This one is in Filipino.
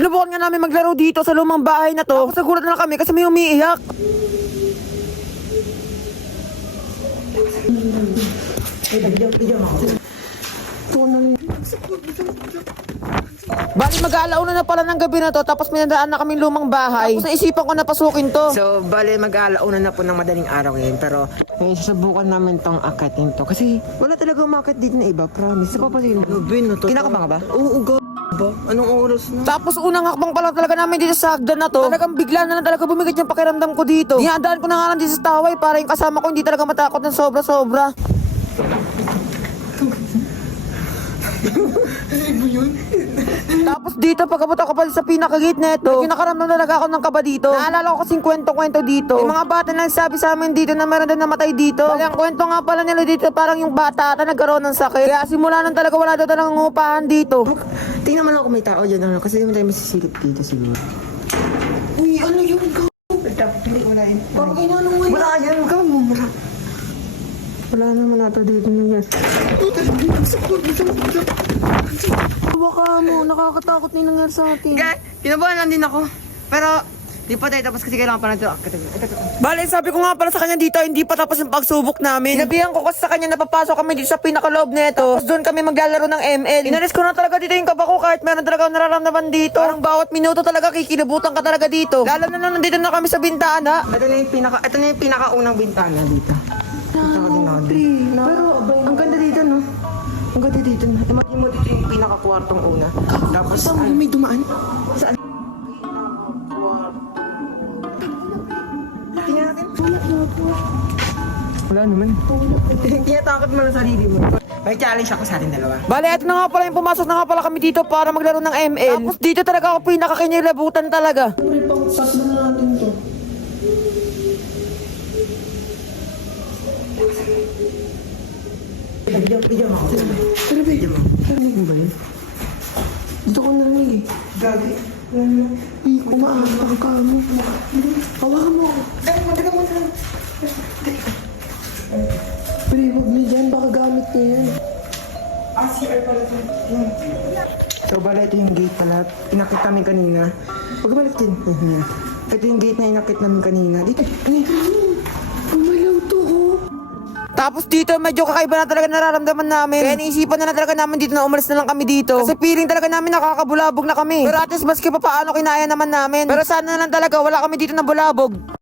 Sinubukan nga namin maglaro dito sa lumang bahay na to. Tapos nagulat na lang kami kasi may umiiyak. Bali mag-aalauna na pala ng gabi na to, tapos minadaan na kaming lumang bahay. Tapos naisipan ko na pasukin to. So, bale, mag-aalauna na po ng madaling araw ngayon. Pero, ngayon, susubukan namin tong akatin to. Kasi, wala talaga umakit dito na iba, promise. Sa papasin. Kinakabang ka ba? Oo, ba? Anong oras na? Tapos unang hakbang pa lang talaga namin dito sa hagdan na to. Talagang bigla na lang talaga bumigit yung pakiramdam ko dito. Dinadaan ko na nga lang dito sa taway para yung kasama ko hindi talaga matakot ng sobra-sobra. Tapos dito pagkabot ako pa sa pinaka-gate na ito, nakaramdam talaga ako ng kaba dito. Naalala ko kasing kwento-kwento dito. Yung mga bata na nagsabi sa amin dito na meron din namatay dito. Bali ang kwento nga pala nila dito parang yung bata ata nagkaroon ng sakit. Kaya simula nun talaga wala daw talagang ngupahan dito. Tingnan mo lang kung may tao dyan. Ano, kasi hindi tayo masisilip dito siguro. Uy, ano yun? Hindi, wala yun. Parang inanong mo. Wala yan. Wala naman ata dito na yan. Baka mo, nakakatakot na yung nangyari sa atin. Kinabahan lang din ako. Pero, di pa tayo tapos kasi kailangan pa natin. Bale, sabi ko nga pala sa kanya dito, hindi pa tapos yung pagsubok namin. Sinabihan ko kasi sa kanya na papasok kami dito sa pinakaloob nito. Tapos doon kami maglalaro ng ML. Inalis ko na talaga dito yung kaba ko kahit meron talaga nararamdaman dito. Parang bawat minuto talaga kikilabutan ka talaga dito. Lalo na nung nandito na kami sa bintana. Ito na yung pinakaunang bintana dito. Pero, ang ganda dito, no? Ang ganda dito, no? Imagine mo dito yung pinaka-kwartong una. Tapos, saan may dumaan? Saan? Tingnan natin. Wala naman. Tinatakot mo lang sarili mo. May challenge ako sa ating dalawa. Bale, eto na nga pala yung pumasok na nga pala kami dito para maglaro ng ML. Tapos dito talaga ako pinakakinilabutan talaga. Bigyan mo ako. Pero bigyan mo. Narinig mo ba yun? Dito ko narinig eh. Gagi. Ay, umaapang ka mo. Hawakan mo ako. Teka mo. Pre, huwag na dyan, baka gamit niya yan. CR pala ito. So, bala ito yung gate pala. Inakit namin kanina. Huwag balik din. Ito yung gate na inakit namin kanina. Dito. Ano yun? Umalaw to, oh. Tapos dito medyo kakaiba na talaga nararamdaman namin. Kaya naisipan na talaga namin dito na umalis na lang kami dito. Kasi feeling talaga namin nakakabulabog na kami. Pero at least maski pa paano kinaya naman namin. Pero sana na lang talaga wala kami dito na bulabog.